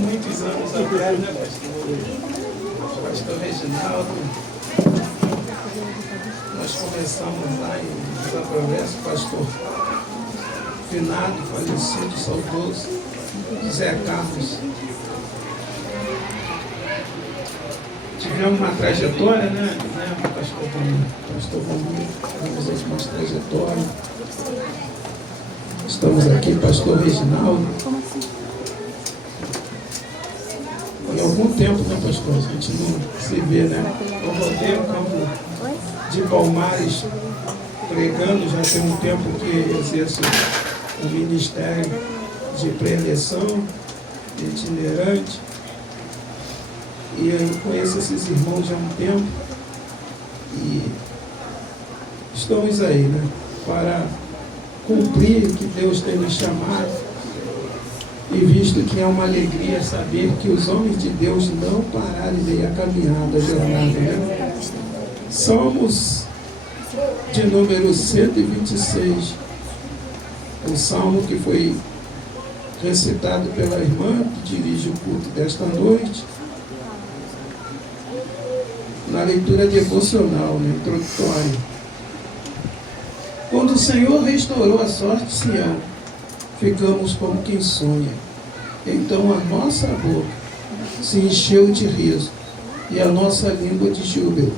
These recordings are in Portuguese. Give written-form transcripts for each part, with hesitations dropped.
muitos anos atrás, né, pastor? Pastor Reginaldo, nós começamos lá em Vila Progresso, pastor finado, falecido, saudoso, Zé Carlos. Tivemos uma trajetória, né, pastor Romero, tivemos algumas trajetórias. Estamos aqui, pastor Reginaldo. Em algum tempo, né, pastor? A gente não se vê, né? Eu rodei o campo de Palmares pregando, já tem um tempo que exerço o ministério de pré-eleição, itinerante. E eu conheço esses irmãos já há um tempo. E estamos aí, né? Para cumprir o que Deus tem nos chamado. E visto que é uma alegria saber que os homens de Deus não pararam de a caminhada, a jornada, né? Salmos de número 126, o salmo que foi recitado pela irmã que dirige o culto desta noite, na leitura devocional, né, introdutória. Quando o Senhor restaurou a sorte de Sião, ficamos como quem sonha. Então a nossa boca se encheu de riso e a nossa língua de júbilo.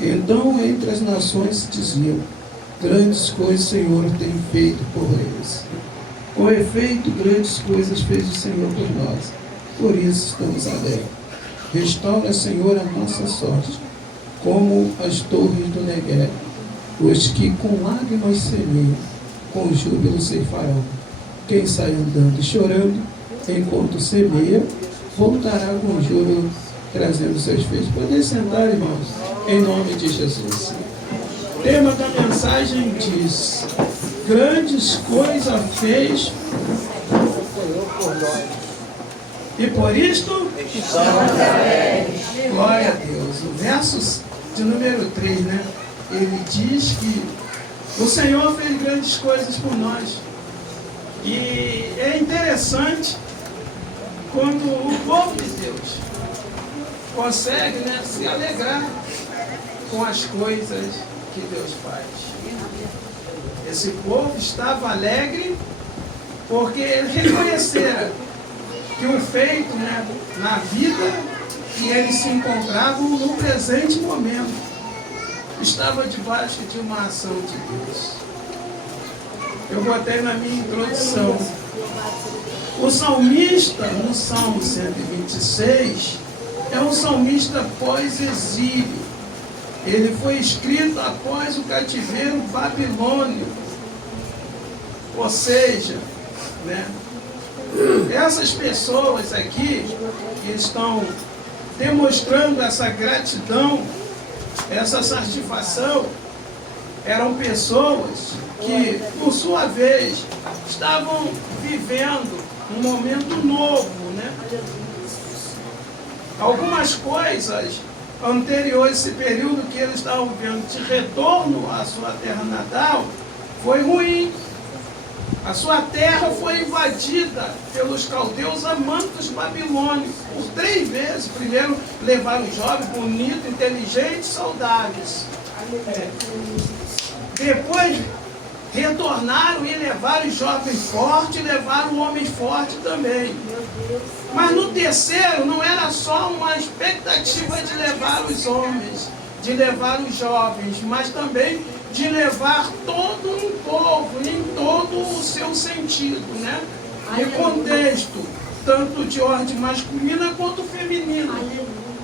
Então entre as nações se diziam: grandes coisas o Senhor tem feito por eles. Com efeito, grandes coisas fez o Senhor por nós. Por isso estamos alegres. Restaura, Senhor, a nossa sorte, como as torres do Negueb. Os que com lágrimas semeiam, com júbilo ceifarão. Quem sai andando e chorando, enquanto semeia, voltará com júbilo, trazendo seus filhos. Podem sentar, irmãos, em nome de Jesus. O tema da mensagem diz: grandes coisas fez, e por isto, glória a Deus. O verso de número 3, né? Ele diz que o Senhor fez grandes coisas por nós. E é interessante quando o povo de Deus consegue, né, se alegrar com as coisas que Deus faz. Esse povo estava alegre porque eles reconheceram que o feito, né, na vida que eles se encontravam no presente momento estava debaixo de uma ação de Deus. Eu botei na minha introdução. O salmista, no Salmo 126, é um salmista pós-exílio. Ele foi escrito após o cativeiro babilônio. Ou seja, né, essas pessoas aqui que estão demonstrando essa gratidão, essa satisfação, eram pessoas que, por sua vez, estavam vivendo um momento novo, né? Algumas coisas anteriores a esse período que eles estavam vivendo de retorno à sua terra natal foi ruim. A sua terra foi invadida pelos caldeus amantes babilônicos por 3 vezes. Primeiro levaram jovens bonitos, inteligentes, saudáveis. Depois retornaram e levaram jovens fortes, levaram homens fortes também. Mas no terceiro não era só uma expectativa de levar os homens, de levar os jovens, mas também de levar todo um povo, em todo o seu sentido, né? Em contexto, tanto de ordem masculina quanto feminina.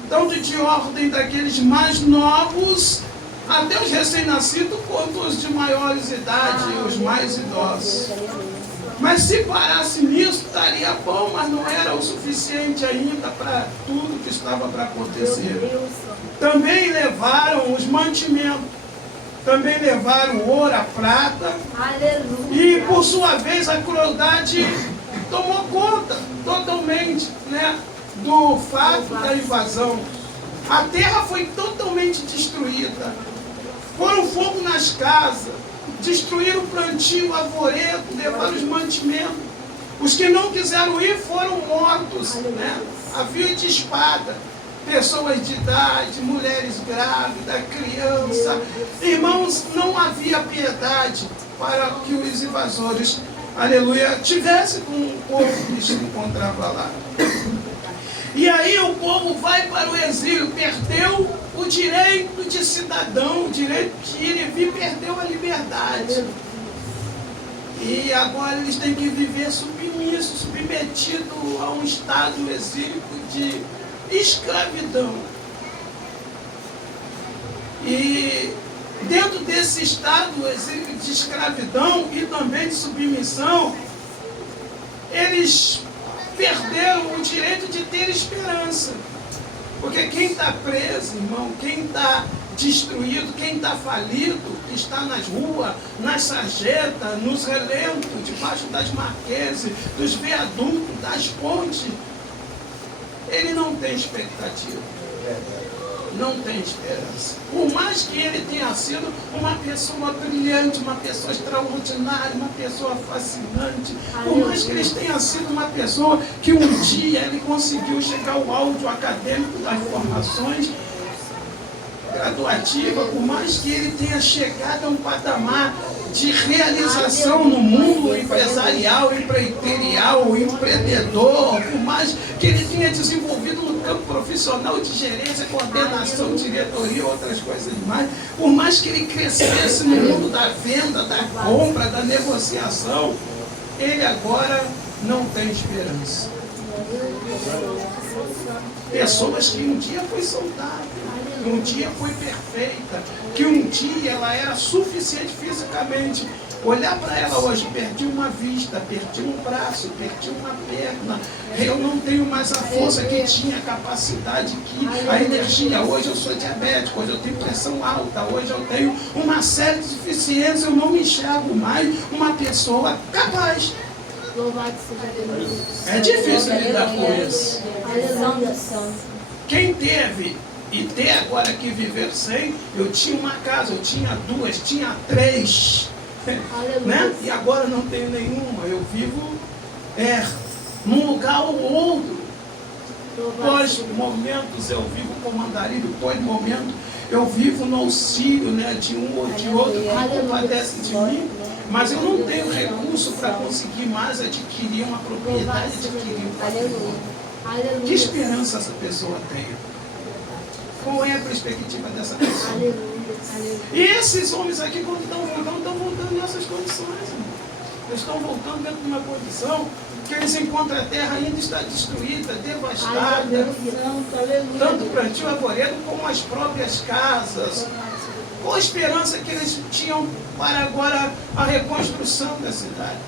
Tanto de ordem daqueles mais novos até os recém-nascidos, quanto os de maiores idade, os mais idosos. Mas se parasse nisso, estaria bom, mas não era o suficiente ainda para tudo que estava para acontecer. Também levaram os mantimentos. Também levaram o ouro, a prata. E, por sua vez, a crueldade tomou conta totalmente, né, do fato da invasão. A terra foi totalmente destruída. Foram fogo nas casas, destruíram o plantio, o arvoredo, levaram os mantimentos. Os que não quiseram ir foram mortos, né? Havia de espada. Pessoas de idade, mulheres grávidas, criança. Irmãos, não havia piedade para que os invasores, aleluia, tivessem com o povo que se encontrava lá. E aí o povo vai para o exílio, perdeu o direito de cidadão, o direito de ir e vir, perdeu a liberdade. E agora eles têm que viver submisso, submetido a um estado exílico de escravidão. E dentro desse estado exílico de escravidão e também de submissão, eles perderam o direito de ter esperança. Porque quem está preso, irmão, quem está destruído, quem está falido, que está nas ruas, nas sarjetas, nos relentos, debaixo das marqueses, dos viadutos, das pontes, ele não tem expectativa, não tem esperança. Por mais que ele tenha sido uma pessoa brilhante, uma pessoa extraordinária, uma pessoa fascinante, por mais que ele tenha sido uma pessoa que um dia ele conseguiu chegar ao áudio acadêmico das formações graduativa, por mais que ele tenha chegado a um patamar de realização no mundo empresarial, empresarial, empreendedor, por mais que ele tenha desenvolvido no campo profissional de gerência, coordenação, diretoria e outras coisas mais, por mais que ele crescesse no mundo da venda, da compra, da negociação, ele agora não tem esperança. Pessoas que um dia foi saudável, que um dia foi perfeita, que um dia ela era suficiente fisicamente. Olhar para ela hoje, perdi uma vista, perdi um braço, perdi uma perna, eu não tenho mais a força que tinha, a capacidade, a energia. Hoje eu sou diabético, hoje eu tenho pressão alta, hoje eu tenho uma série de deficiências, eu não me enxergo mais uma pessoa capaz. Louvado seja Deus. É difícil lidar com isso. Quem teve e ter agora que viver sem, eu tinha uma casa, eu tinha duas, tinha três, né? E agora não tenho nenhuma. Eu vivo num lugar ou outro. Pós momentos eu vivo com mandarim, pós momento eu vivo no auxílio, né, de um ou de outro que compadece de mim. Mas eu não tenho recurso para conseguir mais adquirir uma propriedade, adquirir um patrimônio. Que esperança essa pessoa tem? Qual é a perspectiva dessa pessoa? E esses homens aqui, quando estão voltando nessas condições. Eles estão voltando dentro de uma condição que eles encontram a terra ainda está destruída, devastada. Tanto o plantio arvoredo como as próprias casas. Qual a esperança que eles tinham para agora a reconstrução da cidade?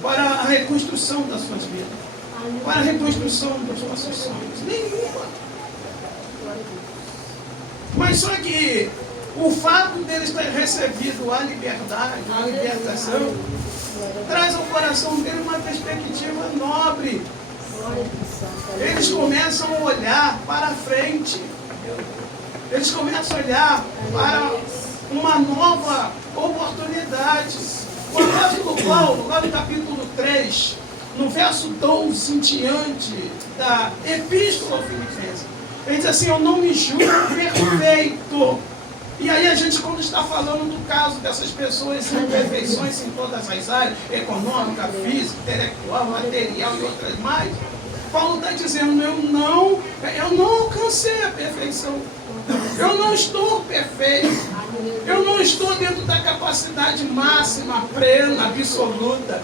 Para a reconstrução das suas vidas? Para a reconstrução dos nossos sonhos? Nenhuma. Mas só que o fato deles terem recebido a liberdade, a libertação, traz ao coração dele uma perspectiva nobre. Eles começam a olhar para frente. Eles começam a olhar para uma nova oportunidade. O apóstolo Paulo, lá no capítulo 3, no verso 12 em diante da Epístola aos Filipenses, ele diz assim: eu não me julgo perfeito. E aí a gente, quando está falando do caso dessas pessoas sem imperfeições em todas as áreas, econômica, física, intelectual, material e outras mais, Paulo está dizendo, eu não alcancei a perfeição. Eu não estou perfeito. Eu não estou dentro da capacidade máxima, plena, absoluta.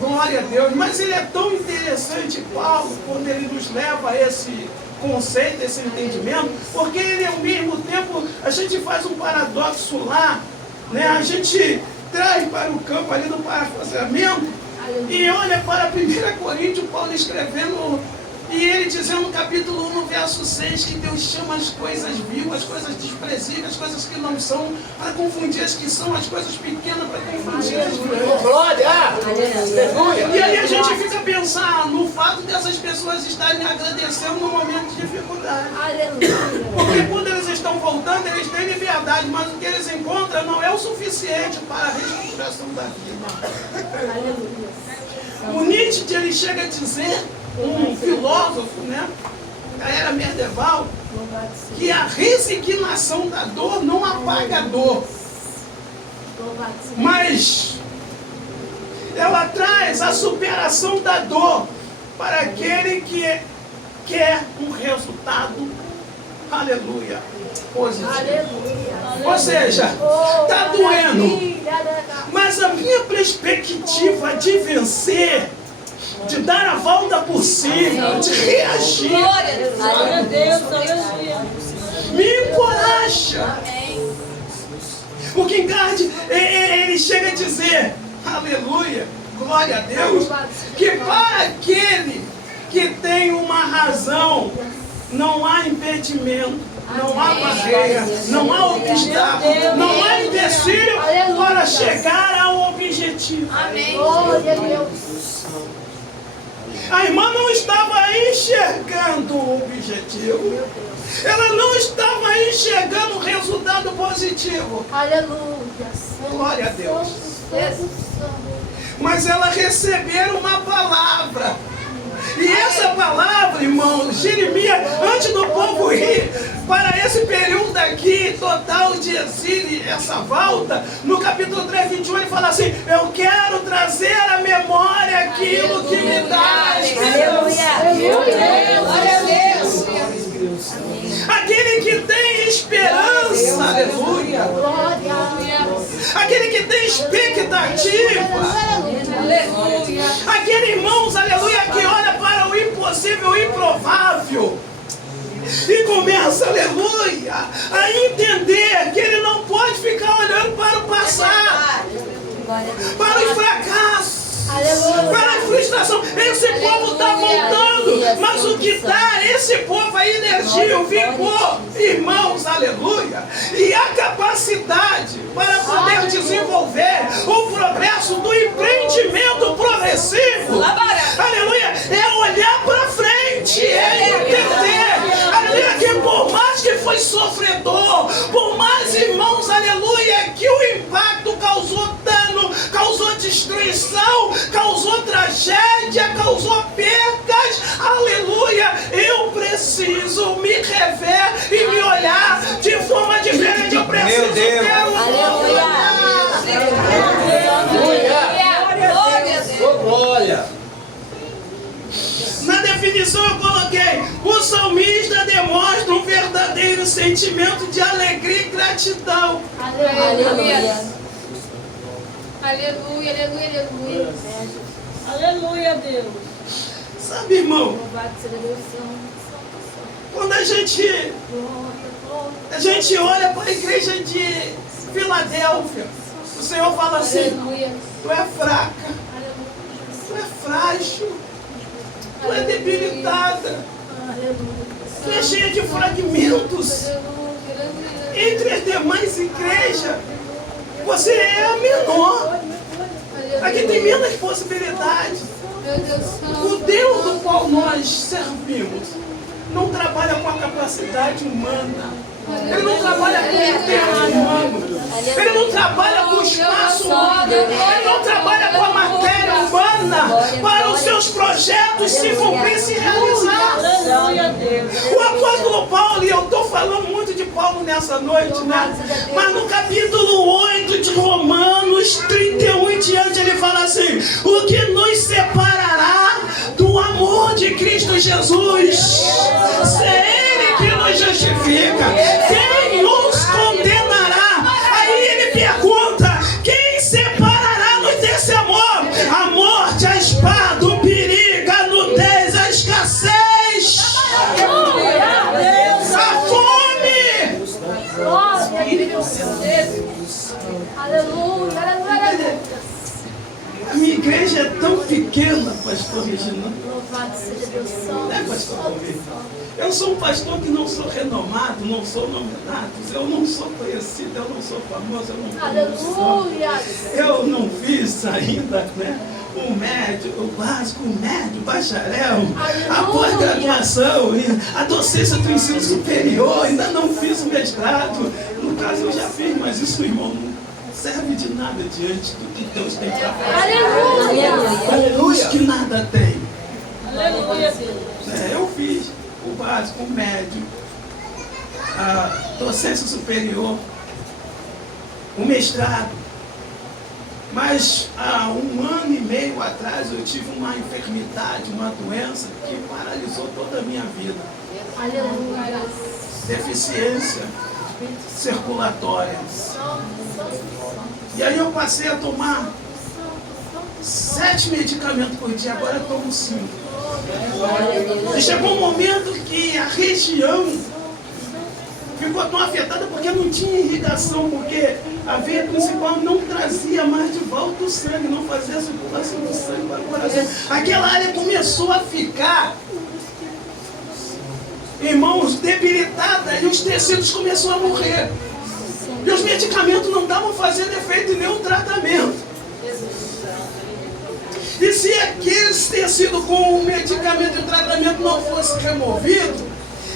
Glória a Deus. Mas ele é tão interessante, Paulo, quando ele nos leva a esse conceito, esse entendimento, porque ele ao mesmo tempo, a gente faz um paradoxo lá, né? A gente traz para o campo ali do parafraseamento e olha para 1 Coríntios, Paulo escrevendo, e ele dizendo no capítulo 1, no verso 6, que Deus chama as coisas vivas, as coisas desprezíveis, as coisas que não são, para confundir as que são, as coisas pequenas para confundir as grandes. Glória! E aí a gente fica pensando no fato dessas pessoas estarem agradecendo no momento de dificuldade. Aleluia. Porque quando eles estão voltando, eles têm liberdade, mas o que eles encontram não é o suficiente para a reestruturação da vida. Aleluia. O Nietzsche, ele chega a dizer, um filósofo, né, da era medieval, Louvado seja que a resignação da dor não apaga a dor, Louvado seja mas ela traz a superação da dor para aquele que quer um resultado, aleluia, positivo. Aleluia. Ou seja, Oh, está doendo, maravilha. mas a minha perspectiva de vencer, de dar a volta por cima, de reagir, Glória a Deus, aleluia. me encoraja. O Kingard, ele chega a dizer, aleluia, glória a Deus, que para aquele que tem uma razão, não há impedimento, não há barreira, não há obstáculo, não há empecilho para chegar ao objetivo. Glória a Deus. A irmã não estava enxergando o objetivo. Ela não estava enxergando o resultado positivo. Aleluia. Glória a Deus. Santo. Mas ela recebeu uma palavra. E essa palavra, irmão, Jeremias, antes do povo ir para esse período aqui, total de exílio, essa volta, no capítulo 3, 21, ele fala assim: eu quero trazer à memória aquilo que me dá esperança. Glória a Deus. Aquele que tem esperança, aleluia. Glória. Aquele que tem expectativa. Aleluia. Aquele, irmãos, aleluia, que olha para o impossível, o improvável. E começa, aleluia, a entender que ele não pode ficar olhando para o passado, para os fracassos, para a frustração. Esse povo está voltando, mas o que dá esse povo a energia, o vigor, irmãos, aleluia, e a capacidade para poder desenvolver o progresso do empreendimento progressivo, aleluia, é olhar para frente, é entender, aleluia, que por mais que foi sofredor, por mais, irmãos, aleluia, que o impacto causou dano, causou destruição, causou tragédia, causou percas, aleluia, eu preciso me rever e me olhar de forma diferente. Eu preciso ter Glória! Na definição eu coloquei: o salmista demonstra um verdadeiro sentimento de alegria e gratidão. Aleluia. Aleluia, aleluia, aleluia. Aleluia, Deus. Sabe, irmão, Louvado seja Deus. quando a gente olha para a igreja de Filadélfia, o Senhor fala assim: Aleluia. tu é fraca, tu é frágil, tu é debilitada, tu é cheia de fragmentos. Entre as demais igrejas, você é a menor. Aqui tem menos possibilidades. Meu Deus santo. O Deus do qual nós servimos não trabalha com a capacidade humana. Ele não trabalha com o tempo humano. Ele não trabalha com o espaço humano. Ele não trabalha com a matéria humana para os seus projetos se cumprir, se realizar. Aleluia, Deus. O apóstolo Paulo, e eu estou falando muito de Paulo nessa noite, né? Mas no capítulo 8 de Romanos 31 em diante, ele fala assim: o que nos separará do amor de Cristo Jesus? Se é Ele que nos justifica, quem nos condenará? Aí ele pergunta: quem separará-nos desse amor? A morte, a espada, o perigo, a nudez, a escassez, a fome. Aleluia, aleluia. A minha igreja é tão pequena, pastor Regina. Louvado seja Deus. É, pastor Almir. Eu sou um pastor que não sou renomado, não sou nominado, eu não sou conhecido, eu não sou famoso, eu não tenho unção. Aleluia. Eu não fiz ainda, né, o médio, o básico, o médio, o bacharel, a pós-graduação, a docência do ensino superior, ainda não fiz o mestrado. No caso eu já fiz, mas isso, irmão, não serve de nada diante do que Deus tem para fazer. Aleluia. Os que nada têm. Aleluia. Eu fiz o básico, o médio, a docência superior, o mestrado. Mas há 1 ano e meio atrás eu tive uma enfermidade, uma doença que paralisou toda a minha vida. Aleluia. Deficiência circulatória. E aí eu passei a tomar 7 medicamentos por dia, agora eu tomo 5. E chegou um momento que a região ficou tão afetada porque não tinha irrigação, porque a veia principal não trazia mais de volta o sangue, não fazia a circulação do sangue para o coração. Aquela área começou a ficar, irmãos, debilitada, e os tecidos começaram a morrer. E os medicamentos não estavam fazendo efeito em nenhum tratamento. E se aquele tecido com o medicamento de tratamento não fosse removido,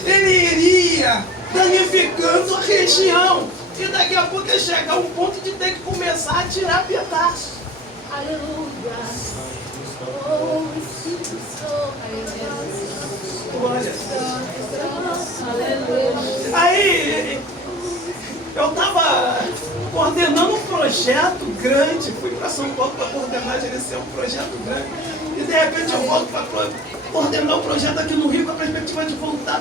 ele iria danificando a região. E daqui a pouco ia chegar a um ponto de ter que começar a tirar pedaços. Aleluia. Oh, Espírito Santo. Olha. Aleluia. Aí eu estava coordenando um projeto grande, fui para São Paulo para coordenar, gerenciar um projeto grande. E de repente eu volto para coordenar o projeto aqui no Rio com a perspectiva de voltar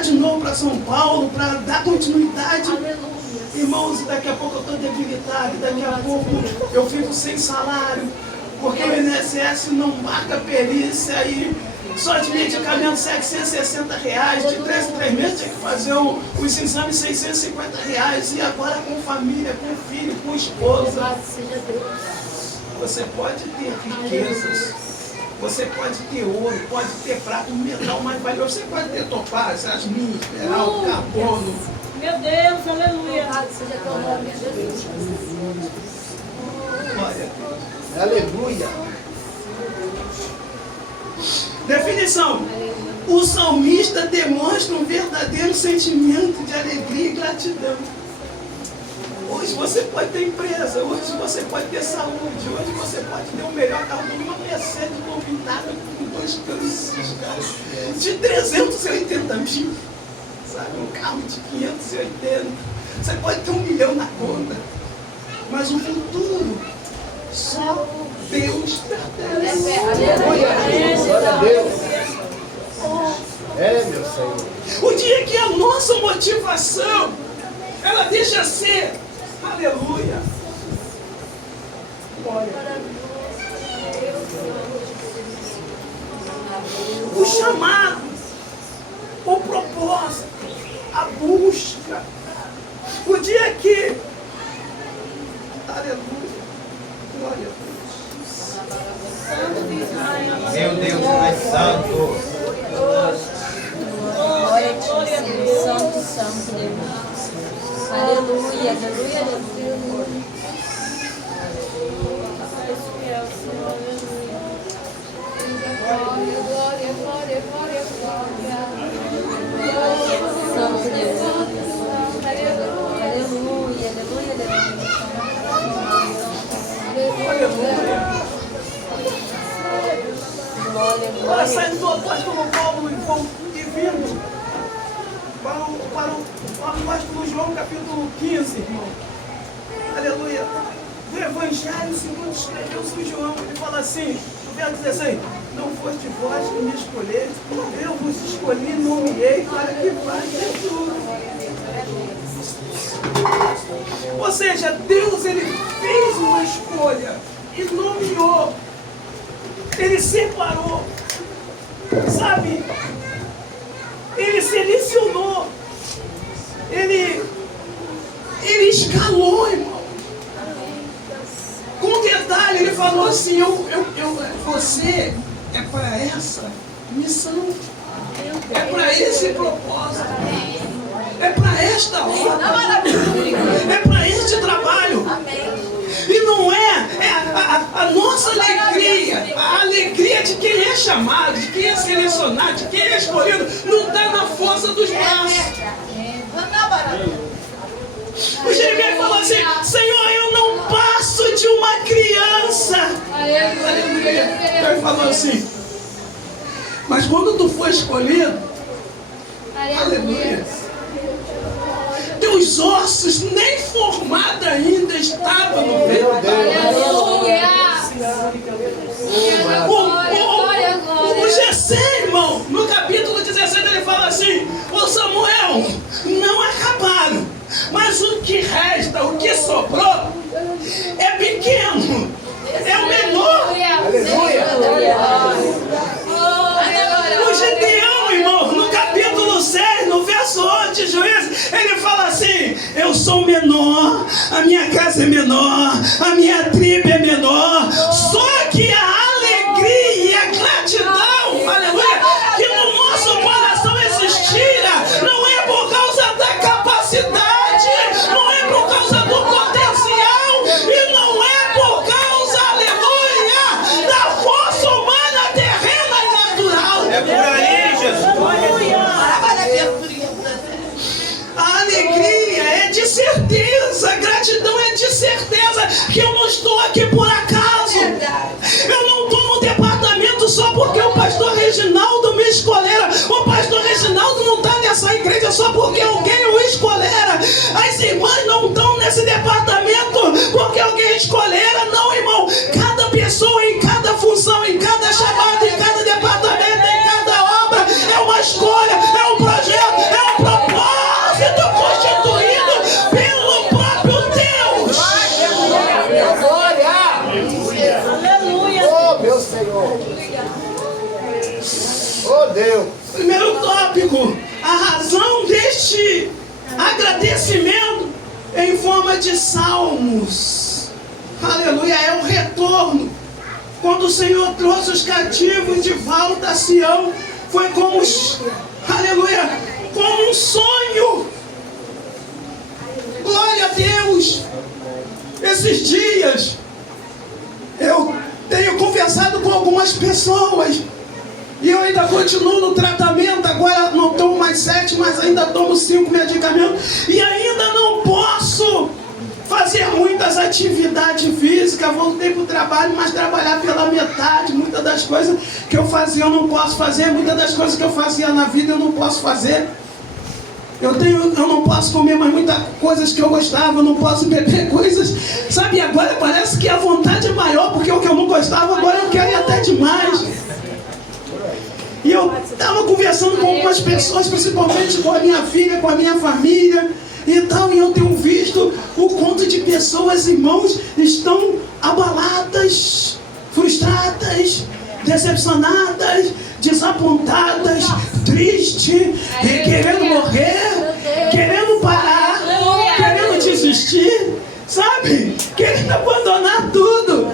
de novo para São Paulo, para dar continuidade. Aleluia. Irmãos, daqui a pouco eu estou debilitado, daqui a pouco eu fico sem salário, porque o INSS não marca perícia e só de medicamento R$760, de 3 em 3 meses tinha que fazer os exames R$650, e agora com família, com filho, com esposa. Louvado seja Deus. Você pode ter riquezas, você pode ter ouro, pode ter prata, um metal mais valioso, você pode ter topázio, jasmim, esmeralda, carbono. Meu Deus, aleluia. Louvado seja teu nome, Jesus. Glória a Deus. Aleluia. Definição: o salmista demonstra um verdadeiro sentimento de alegria e gratidão. Hoje você pode ter empresa, hoje você pode ter saúde, hoje você pode ter o melhor carro do mundo, uma Mercedes blindada com 2 canos de 380 mil, sabe? Um carro de 580. Você pode ter 1 milhão na conta, mas o futuro só Deus pertence. Glória a Deus. É, meu Senhor. O dia que a nossa motivação ela deixa ser, aleluia, glória, o chamado, o propósito, a busca, o dia que, aleluia, glória a Deus. Meu Deus, tu és santo. Glória a ti, Senhor. Santo, santo, Deus. Aleluia, aleluia, aleluia. Glória, glória, glória, glória, glória. Santo Deus. Aleluia, aleluia, aleluia. Glória, Agora glória. saindo do apóstolo Paulo e vindo para o apóstolo João, capítulo 15, irmão. Aleluia. Do Evangelho segundo escreveu São João, ele fala assim, no verso 16: não foste vós que me escolheste, eu vos escolhi e nomeei para que façam tudo. Ou seja, Deus ele fez uma escolha e nomeou. Ele separou, sabe? Ele selecionou, ele escalou, irmão. Com detalhe, ele falou assim: você é para essa missão, é para esse propósito, é para esta obra, é para este trabalho. E não é a nossa alegria, a alegria de quem é chamado, de quem é selecionado, de quem é escolhido, não está na força dos braços. O Jeremias falou assim: Senhor, eu não passo de uma criança. Aleluia. Ele falou assim: mas quando tu for escolhido, aleluia, teus ossos nem formados ainda estavam no ventre. O Jessé, irmão, no capítulo 17 ele fala assim: ô Samuel, não acabaram, mas o que resta, o que sobrou é pequeno, é o menor. O Gideão, irmão, no capítulo 6, no verso 11 de Juízes, ele fala assim: eu sou menor, a minha casa é menor, a minha tribo é menor, só que a alegria e a gratidão, aleluia, que no nosso coração existira, não é por causa da capacidade, não é por causa do potencial, e não é por causa, aleluia, da força humana, terrena e natural. É por aí, Jesus. A alegria é de certeza, a gratidão é de certeza que eu não estou aqui por acaso. Eu não estou no departamento só porque o pastor Reginaldo me escolhera. O pastor Reginaldo não está nessa igreja só porque alguém o escolhera. As irmãs não estão nesse departamento porque alguém escolhera. Não, irmão. Cada pessoa em cada função, em cada chamado, em cada departamento, em cada obra, é uma escolha, é um projeto, é um propósito constituído pelo próprio Deus. Aleluia. Oh, meu Senhor. Oh, Deus. Primeiro tópico: a razão deste agradecimento em forma de salmos. Aleluia, é o retorno. Quando o Senhor trouxe os cativos de volta a Sião, foi como, aleluia, como um sonho. Glória a Deus. Esses dias eu tenho conversado com algumas pessoas e eu ainda continuo no tratamento. Agora não tomo mais 7, mas ainda tomo 5 medicamentos e ainda não posso fazer muitas atividades físicas. Voltei para o trabalho, mas trabalhar pela metade. Muitas das coisas que eu fazia eu não posso fazer. Muitas das coisas que eu fazia na vida eu não posso fazer. Eu não posso comer mais muitas coisas que eu gostava. Eu não posso beber coisas. Sabe, agora parece que a vontade é maior, porque o que eu não gostava agora eu quero ir até demais. E eu estava conversando com algumas pessoas, principalmente com a minha filha, com a minha família e tal, e eu tenho visto o quanto de pessoas, irmãos, estão abaladas, frustradas, decepcionadas, desapontadas, tristes, querendo morrer, querendo parar, querendo desistir, sabe? Querendo abandonar tudo.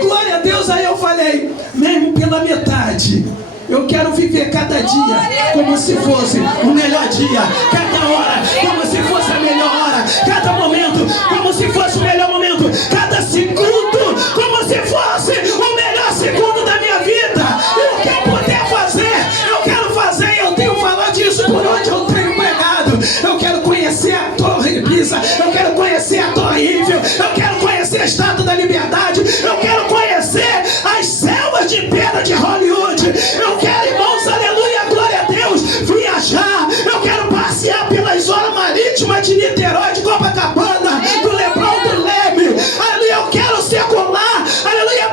Glória a Deus. Aí eu falei, mesmo pela metade, eu quero viver cada dia como se fosse o melhor dia, cada hora como se fosse a melhor hora, cada momento como se fosse o melhor momento, cada segundo como se fosse o melhor segundo da minha vida. E o que eu puder fazer, eu quero fazer. Eu tenho falado disso por onde eu tenho pregado. Eu quero conhecer a Torre Pisa, eu quero conhecer a Torre Eiffel, eu quero conhecer a Estátua da Liberdade, eu quero conhecer as selvas de pedra de Hollywood. Eu quero, irmãos, aleluia, glória a Deus, viajar. Eu quero passear pela zona marítima de Niterói, de Copacabana, do Leblon, do Leme. Aleluia, eu quero circular, aleluia,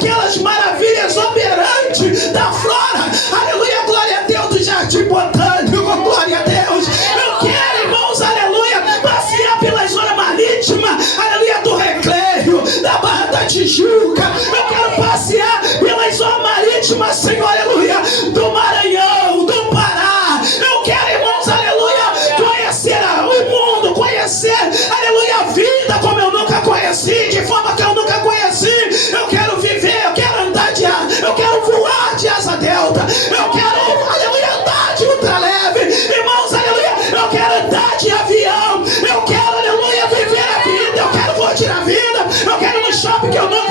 pelas maravilhas operantes da flora. Aleluia, glória a Deus, do Jardim Botânico, glória a Deus. Eu quero, irmãos, aleluia, passear pela zona marítima, aleluia, do Recreio, da Barra da Tijuca. Eu quero passear pela zona marítima, Senhor, aleluia, do Maranhão, do Pará. Eu quero, irmãos, aleluia, conhecer o mundo, conhecer, aleluia, a vida como eu nunca conheci, de forma que eu nunca conheci. Eu quero viver, eu quero andar de asa, eu quero voar de asa delta, eu quero, aleluia, andar de ultraleve, irmãos, aleluia, eu quero andar de avião, eu quero, aleluia, viver a vida, eu quero curtir a vida, eu quero ir no shopping que eu nunca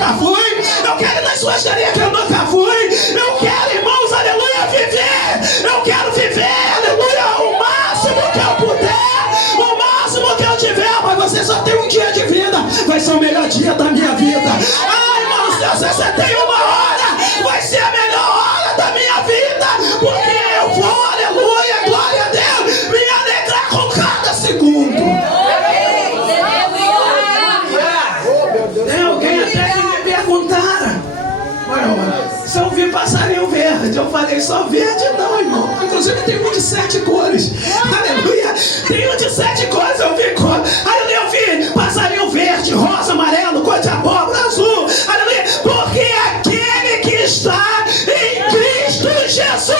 Se eu vi passarinho verde, eu falei só verde não, irmão. Inclusive tem um de 7 cores. Aleluia. Tem um de 7 cores, eu vi cor. Aleluia, eu vi passarinho verde, rosa, amarelo, cor de abóbora, azul. Aleluia. Porque aquele que está em Cristo Jesus.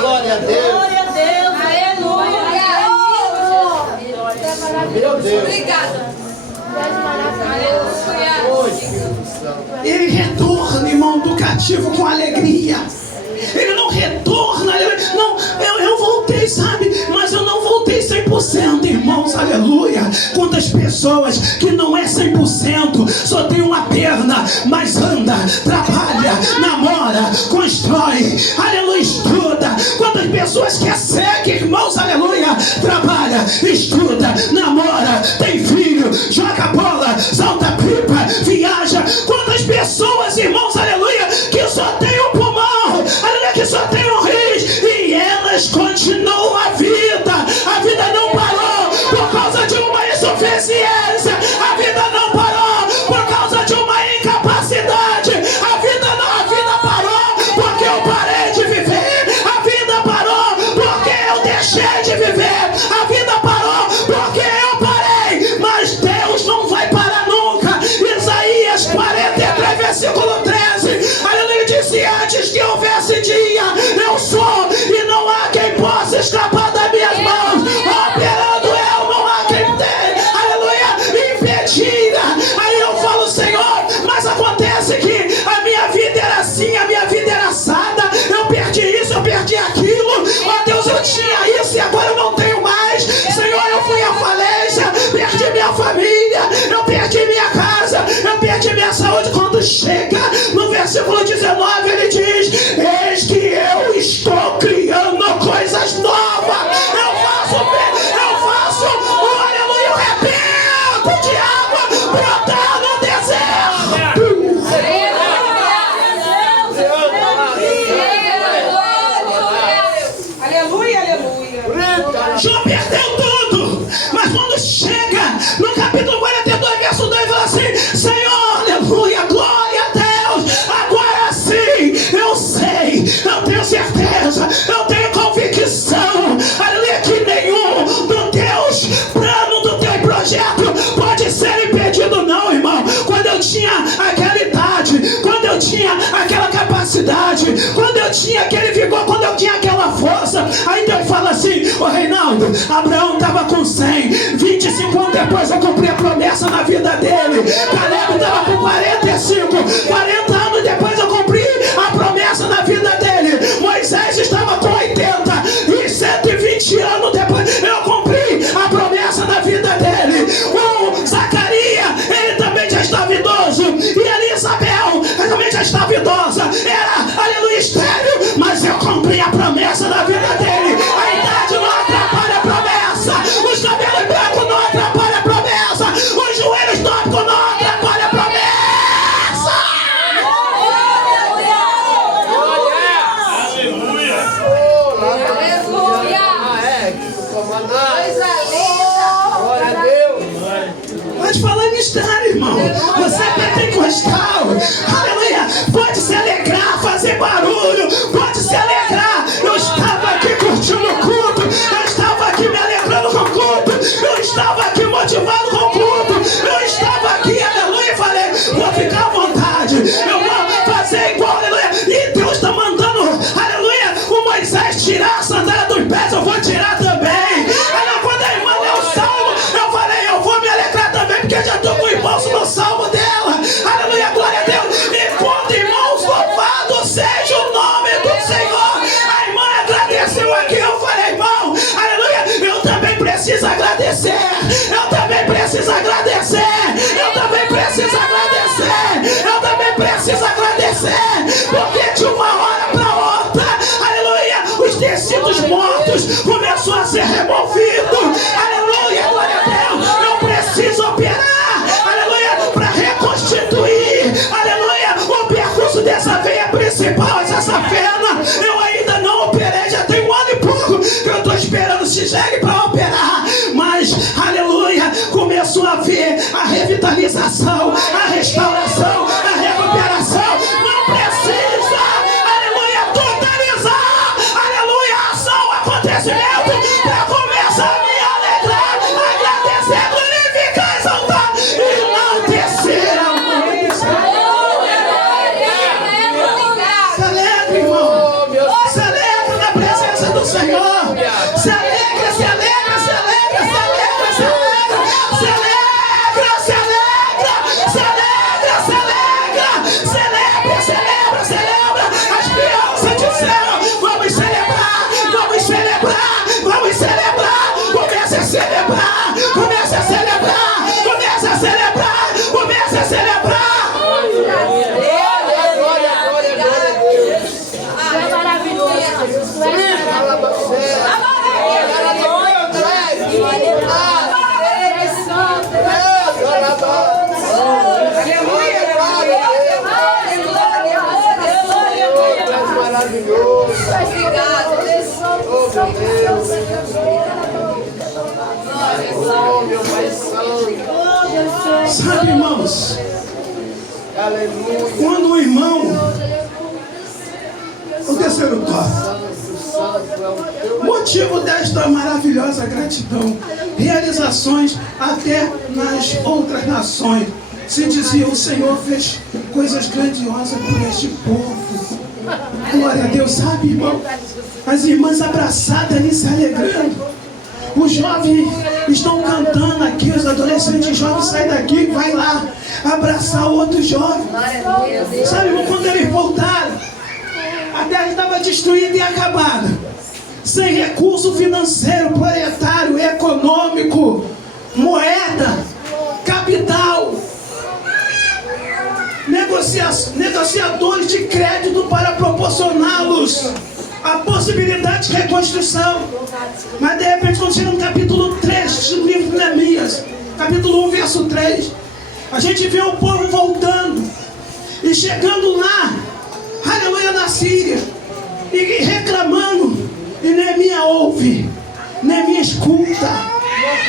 Glória a Deus. Glória a Deus. Aleluia. Meu Deus. Obrigada. Ele retorna, irmão, do cativo com alegria. Ele não retorna, não, eu voltei, sabe? Mas eu não voltei 100%, irmãos, aleluia. Quantas pessoas que não é 100%, só tem uma perna, mas anda, trabalha, namora, constrói, aleluia, estuda. Quantas pessoas que é cega, irmãos, aleluia, trabalha, estuda, namora, tem filho, joga bola, salta pipa, viaja. Quantas pessoas, irmãos, aleluia, que só tem um pulmão, aleluia, que só tem um rins, e elas continuam a vida não parou por causa de uma insuficiência, a vida não parou por causa de uma incapacidade, a vida parou porque eu parei de viver, a vida parou porque eu deixei de viver, a vida parou porque eu parei, mas Deus não vai parar nunca. Isaías 43, versículo 13, aleluia, disse: antes que houvesse dia, eu sou, e não há quem possa escapar das minhas mãos. Operando eu, não há quem tem, aleluia, impedir. Aí eu falo: Senhor, mas acontece que a minha vida era assim, a minha vida era assada, eu perdi isso, eu perdi aquilo, ó Deus, eu tinha isso e agora eu não tenho mais. Senhor, eu fui à falência, perdi minha família, eu perdi minha casa, eu perdi minha saúde. Quando chega no versículo 19, ele diz: eis que eu estou criando coisas novas. Eu faço o aleluia, o rebento de água brotar no deserto. Aleluia, aleluia. João perdeu tudo, mas quando chega no capítulo 42, verso 2, fala assim: Senhor, aleluia, glória a Deus, agora sim eu sei, eu tenho certeza, eu tenho convicção, aleluia, que nenhum dos teus planos, do teu projeto pode ser impedido, não, irmão. Quando eu tinha aquela idade, quando eu tinha aquela capacidade, quando eu tinha aquele vigor, quando eu tinha aquela força, aí Deus fala assim: ô Reinaldo, Abraão estava com 100, 25 anos depois eu cumpri a promessa na vida dele. Caleb estava com 45, 40 anos depois eu cumpri a promessa na vida dele. Moisés estava com 80 e 120 anos depois eu cumpri a promessa na vida dele. O Zacarias, ele também já estava idoso, e ali Isabel também já estava idosa, era, aleluia, estéril, mas eu cumpri a promessa na vida dele. A idade não atrapalha a promessa, os cabelos brancos não atrapalham a promessa, os joelhos tópicos não atrapalham a promessa. Glória a Deus. Pode falar mistério, irmão. Você é pentecostal, aleluia, pode se alegrar, fazer barulho, pode se alegrar. Eu estava aqui curtindo o culto, eu estava aqui me alegrando com o culto, eu estava aqui motivado com o culto, eu estava aqui, aleluia, e falei: vou ficar à vontade, eu vou fazer igual, aleluia. E Deus está mandando, aleluia, o Moisés tirar a sandália dos pés, eu vou tirar também. Aí quando a irmã deu o salmo, eu falei: eu vou me alegrar também, porque eu já estou com o impulso no salmo dela. Aleluia, glória a Deus. E quando, irmãos, louvado seja o nome do Senhor. A irmã agradeceu aqui, eu falei: irmão, aleluia, eu também preciso agradecer, eu também preciso agradecer, eu também preciso agradecer, eu também preciso agradecer, porque de uma hora para outra, aleluia, os tecidos mortos começou a ser removido. Aleluia, glória a Deus. Eu preciso operar, aleluia, para reconstituir, aleluia, o percurso dessa veia principal, essa safena. Eu ainda não operei, já tem 1 ano e pouco que eu estou esperando o Gisele para operar, mas, aleluia, começou a ver a revitalização, a restauração, a recuperação. Oh, meu Pai Santo. Sabe, irmãos, Aleluia. quando o irmão, o terceiro toque, motivo desta maravilhosa gratidão, realizações até nas outras nações, se dizia: o Senhor fez coisas grandiosas por este povo. Glória a Deus. Sabe, irmão, as irmãs abraçadas ali se alegrando. Os jovens estão cantando aqui, os adolescentes jovens saem daqui e vai lá abraçar o outro jovem. Sabe, irmão, quando eles voltaram, a terra estava destruída e acabada, sem recurso financeiro, planetário, econômico, moeda, capital, negociadores de crédito para proporcioná-los a possibilidade de reconstrução. Mas de repente, quando chega no capítulo 3 do livro de Neemias, capítulo 1, verso 3, a gente vê o povo voltando e chegando lá, aleluia, na Síria, e reclamando. E Neemias ouve, Neemias escuta.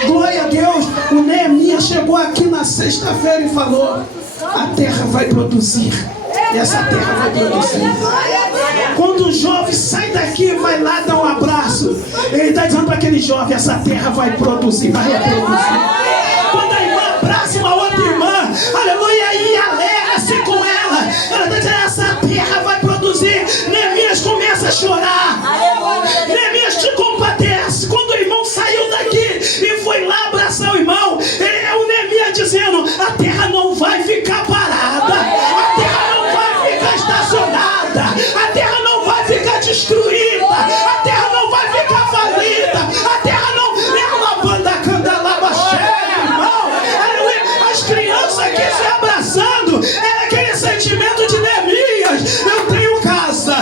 Glória a Deus. O Neemias chegou aqui na sexta-feira e falou: a terra vai produzir. E essa terra vai produzir. Quando o jovem sai daqui e vai lá dar um abraço, ele está dizendo para aquele jovem: essa terra vai produzir, vai reproduzir. Quando a irmã abraça uma outra irmã, aleluia, e alegra-se com ela, ela está dizendo: essa terra vai produzir. Neemias começa a chorar. Neemias te compadece. Quando o irmão saiu daqui e foi lá abraçar o irmão, o Neemias dizendo: a terra não vai ficar parada, a terra não vai ficar estacionada, a terra não vai ficar destruída, a terra não vai ficar falida, a terra não... Irmão, as crianças aqui se abraçando, era aquele sentimento de Neemias: eu tenho casa,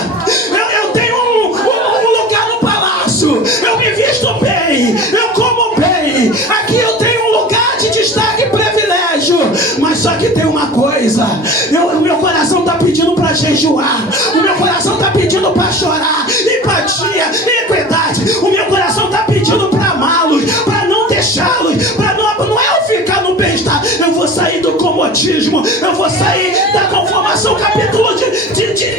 eu tenho um lugar no palácio, eu me visto bem, eu como bem, aqui eu tenho um lugar de destaque e privilégio. Mas só que tem uma coisa: o meu coração está pedindo para jejuar, o meu coração está pedindo para chorar, empatia, equidade, o meu coração está pedindo para amá-los, para não deixá-los, para não é eu ficar no bem-estar. Eu vou sair do comodismo, eu vou sair da conformação. Capítulo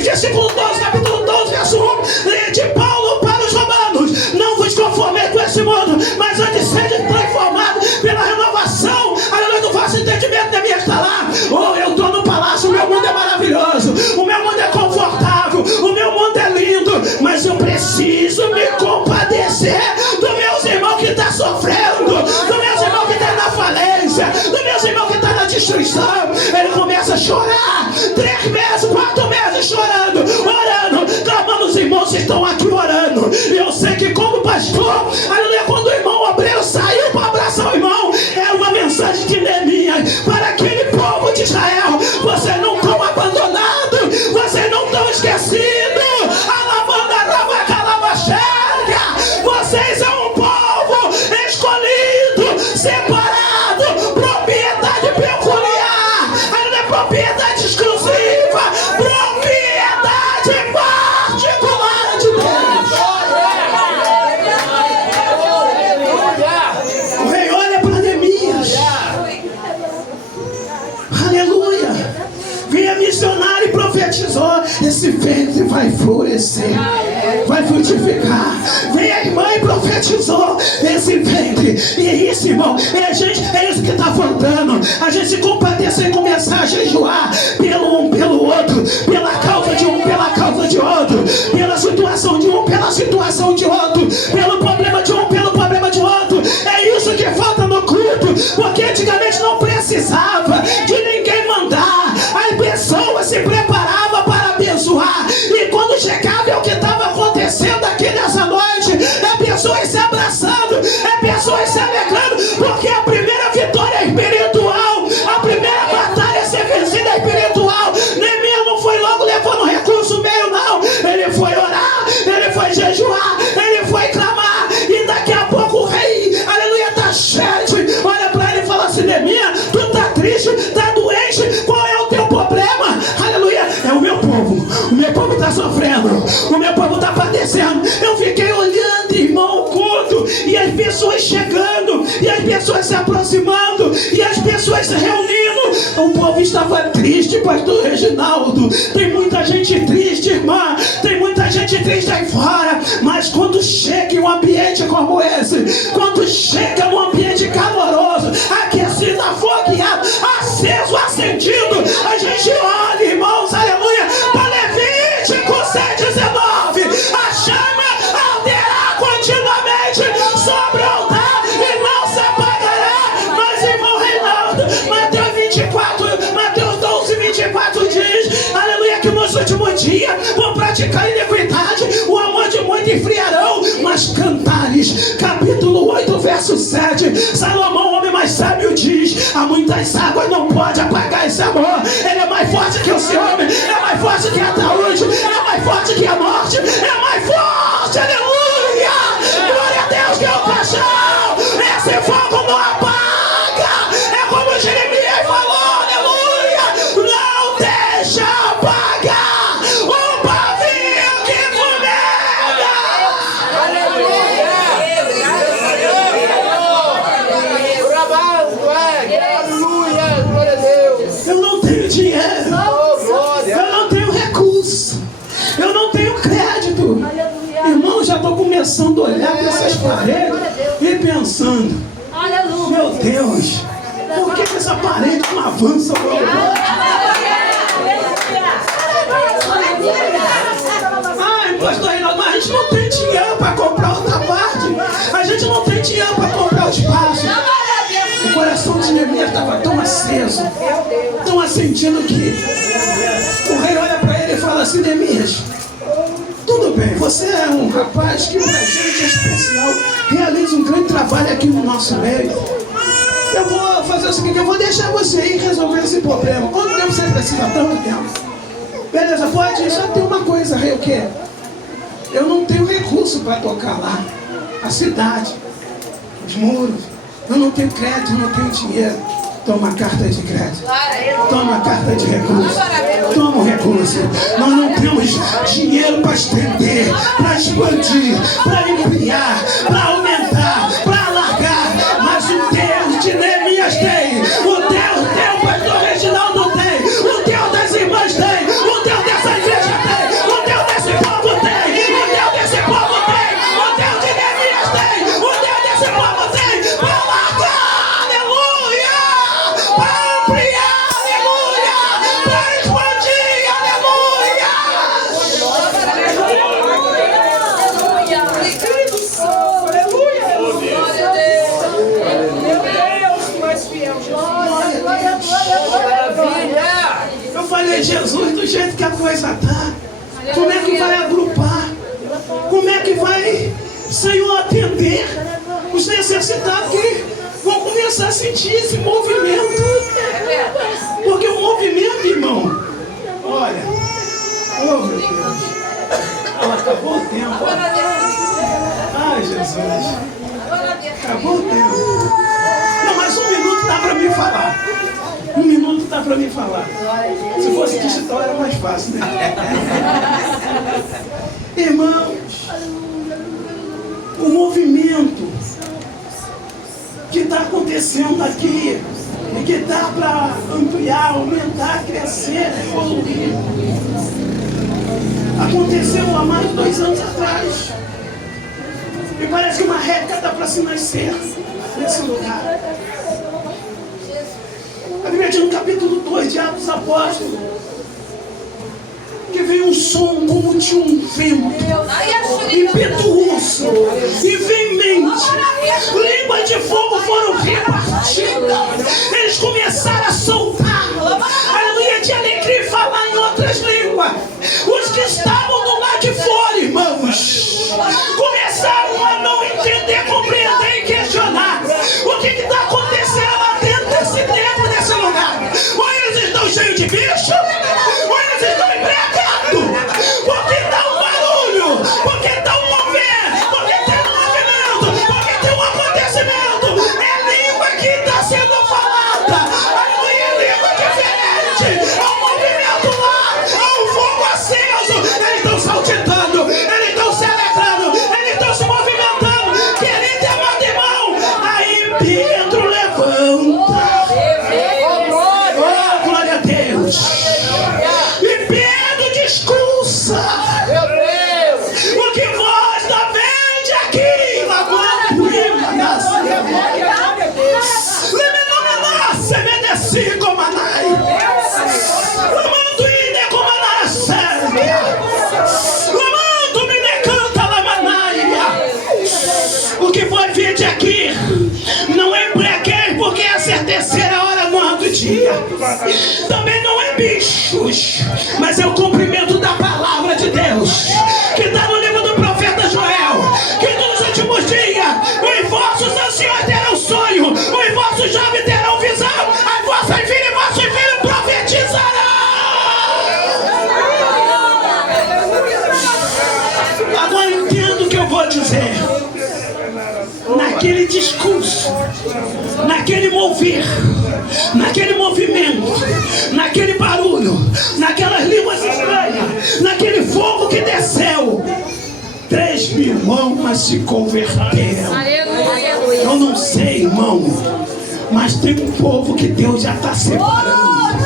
versículo 12, capítulo 12, verso 1 de Paulo para os romanos: não vos conformei com esse mundo, mas antes sede transformado pela renovação, aleluia, do vosso entendimento. Da minha está lá: oh, eu estou no palácio, o meu mundo é maravilhoso, o meu mundo é confortável, o meu mundo é lindo, mas eu preciso me compadecer dos meus irmãos que estão sofrendo, dos meus irmãos que estão na falência, dos meus irmãos que estão na destruição. Ele começa a chorar, 3 meses, 4 meses chorando, orando, clamando. Os irmãos estão aqui orando, e eu sei que como pastor, aleluia, quando o irmão obreiro saiu para abraçar o irmão, é uma mensagem de Neemias para aquele povo de Israel: vocês não estão abandonados, vocês não estão esquecidos. Vocês são um povo escolhido, separado, propriedade peculiar, ainda é propriedade exclusiva, propriedade particular de Deus. O rei olha para Neemias, aleluia, vinha missionário e profetizou: esse ventre vai florescer, vai frutificar. Vem a irmã e profetizou: esse ventre. E é isso, irmão, é isso que está faltando. A gente se compadecer e começar a jejuar pelo um, pelo outro, pela causa de um, pela causa de outro, pela situação de um, pela situação de outro, pelo problema de um, pelo problema de outro. É isso que falta no culto, porque antigamente não precisava de ninguém mandar, as pessoas se preparavam para abençoar, e quando chegava é o que estava acontecendo aqui nessa noite: é pessoas se abraçando, é pessoas se alegrando, porque a primeira vitória é espiritual, a primeira batalha é ser vencida é espiritual. Neemias não foi logo levando recurso meio, não. Ele foi orar, ele foi jejuar, ele foi clamar, e daqui a pouco o rei, aleluia, está cheio. Olha para ele e fala assim: Neemias, tu está triste, está doente, qual é o teu problema? Aleluia, é o meu povo está sofrendo, o meu povo está padecendo. pastor Reginaldo, tem muita gente triste, irmã, tem muita gente triste aí fora, mas quando chega em um ambiente como esse, quando chega num ambiente caloroso, aquecido, afogueado, aceso, acendido, a gente olha, irmãos, aleluia, para Levítico 7:19, a chama arderá continuamente sobre o altar e não se apagará. Mas, irmão Reinaldo, Mateus 12:24 diz, aleluia, que nos últimos dias vão praticar iniquidade, o amor de muito esfriarão. Mas Cantares, capítulo 8, verso 7, Salomão, homem mais sábio, diz, há muitas águas, não pode apagar esse amor. Ele é mais forte que o ciúme, é mais forte que a saúde, é mais forte que a morte, é mais forte, aleluia, glória a Deus, que é o paixão. Esse fogo não apaga, é como Jeremias falou, aleluia, não deixa apagar o pavio que fumega. Aleluia, glória a Deus. Eu não tenho dinheiro, Oh, glória. eu não tenho recurso, eu não tenho crédito. Irmão, já estou começando a olhar para essas paredes e pensando, meu Deus, por que essa parede não avança para o Ai, pastor Reinaldo, mas a gente não tem dinheiro para comprar outra parte, a gente não tem dinheiro para comprar o espaço. O coração de Neemias estava tão aceso, tão assentindo que o rei olha para ele e fala assim, Neemias, tudo bem, você é um rapaz que pra gente é especial, realiza um grande trabalho aqui no nosso meio. Eu vou fazer o seguinte, eu vou deixar você ir resolver esse problema. Quanto tempo você precisa? Tanto tempo. Beleza, pode ir, só tem uma coisa, rei, o quê? Eu não tenho recurso para tocar lá, a cidade, os muros, eu não tenho crédito, eu não tenho dinheiro. Toma a carta de crédito, toma a carta de recurso, toma o recurso. Nós não temos dinheiro para estender, para expandir, para ampliar, para aumentar, para alargar, mas o Deus de Neemias tem, o Deus teu, pastor Reginaldo tem, o Deus das irmãs tem, o Deus dessa igreja tem, o Deus desse povo tem, o Deus desse povo tem, o Deus de Neemias tem, o Deus desse povo tem, para alargar, aleluia, para ampliar, aleluia, para expandir, aleluia. Eu falei, Jesus, do jeito que a coisa está, como é que vai agrupar? Como é que vai, Senhor, atender os necessitados que vão começar a sentir esse movimento? Porque o movimento, irmão, olha, oh meu Deus, acabou o tempo. Ai, Jesus, acabou o tempo. Não, mas um minuto dá para me falar. Um minuto dá para mim falar. Se fosse digital era mais fácil, né? Irmãos, o movimento que está acontecendo aqui e que dá para ampliar, aumentar, crescer, evoluir, aconteceu há mais de 2 anos atrás. E parece que uma réplica dá para se nascer nesse lugar. A Bíblia diz no capítulo 2 de Atos Apóstolos que veio um som como de um vento impetuoso e veemente, línguas de fogo foram repartidas, eles começaram a soltar, aleluia, de alegria e falar em outras línguas. Os que estavam do lado de fora, irmãos, começaram a não entender, compreender e questionar o que está acontecendo lá dentro desse templo, desse lugar. Ou eles estão cheios de bicho, ou eles estão embriagados, porque está um barulho, porque está um movimento, porque tem um movimento, porque tem um acontecimento. É língua que está sendo falada, aleluia, é língua diferente, há um movimento lá, há um fogo aceso. Também não é bichos, mas é o cumprimento da palavra de Deus, que está no livro do profeta Joel, que nos últimos dias os vossos anciões terão sonho, os vossos jovens terão visão, as vossas filhas e vossos filhos profetizarão. Agora entendo o que eu vou dizer. Naquele discurso, naquele mover, naquele movimento, naquele barulho, naquelas línguas estranhas, naquele fogo que desceu, 3.000 almas se converteram. Eu não sei, irmão, mas tem um povo que Deus já está separando.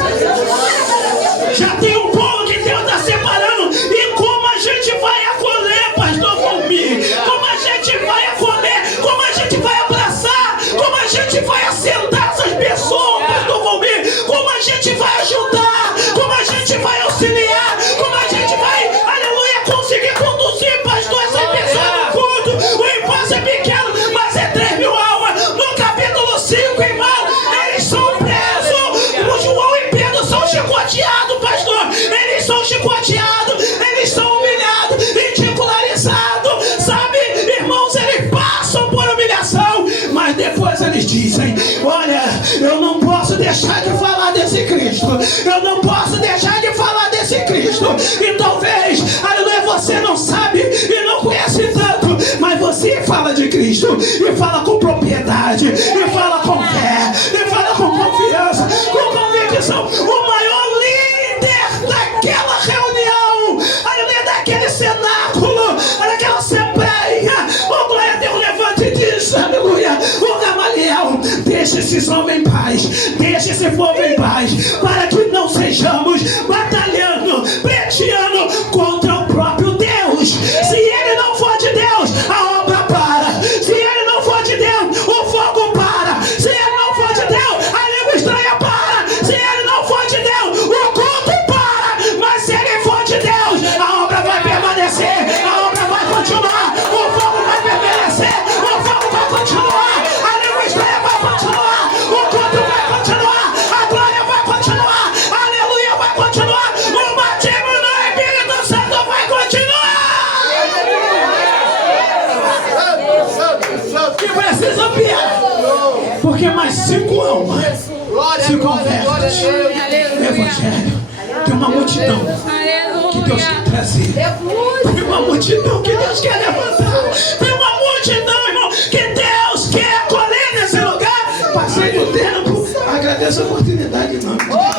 Já tem um povo que Deus está separando. E como a gente vai acolher, pastor Valmir? Como a gente vai acolher? Como a gente vai abraçar? Como a gente vai assentar essas pessoas, pastor Valmir? Como a gente vai ajudar? Como a gente vai auxiliar? Como a gente vai, aleluia, conseguir conduzir, pastor, essas pessoas no culto? O impósito é pequeno, mas é 3.000 almas. No capítulo 5, irmão, eles são presos. O João e Pedro são chicoteados, pastor. Eles são chicoteados, eles são humilhados, ridicularizados, sabe? Irmãos, eles passam por humilhação, mas depois eles dizem: olha, eu não posso deixar de falar desse Cristo, eu não posso deixar de falar desse Cristo. E talvez, aleluia, você não sabe e não conhece tanto, mas você fala de Cristo e fala com propriedade, e fala com fé, e fala com confiança, com convicção. O maior líder daquela reunião, aleluia, daquele cenáculo, daquela assembleia, oh glória a Deus, levante e diz, aleluia, o Gamaliel: deixa esses homens em paz, deixa esse povo em paz, para que não sejamos batalhando, pleiteando contra o próprio Deus. Se ele não for de Deus, a obra para. Se ele não for de Deus, o fogo para. Se ele não for de Deus, a língua estranha para. Se ele não for de Deus, o culto para. Mas se ele for de Deus, a obra vai permanecer, a obra vai continuar, o fogo vai permanecer, o fogo vai continuar, a língua estranha vai continuar, o culto vai continuar, a glória vai continuar, a aleluia vai continuar, o batismo no Espírito Santo vai continuar. Que precisa piar, porque mais 5 almas se convertem. Evangelho, tem uma multidão que Deus quer trazer, tem uma multidão que Deus quer levantar, tem uma multidão, irmão, que Deus quer acolher nesse lugar. Passei do tempo, agradeço a oportunidade, não.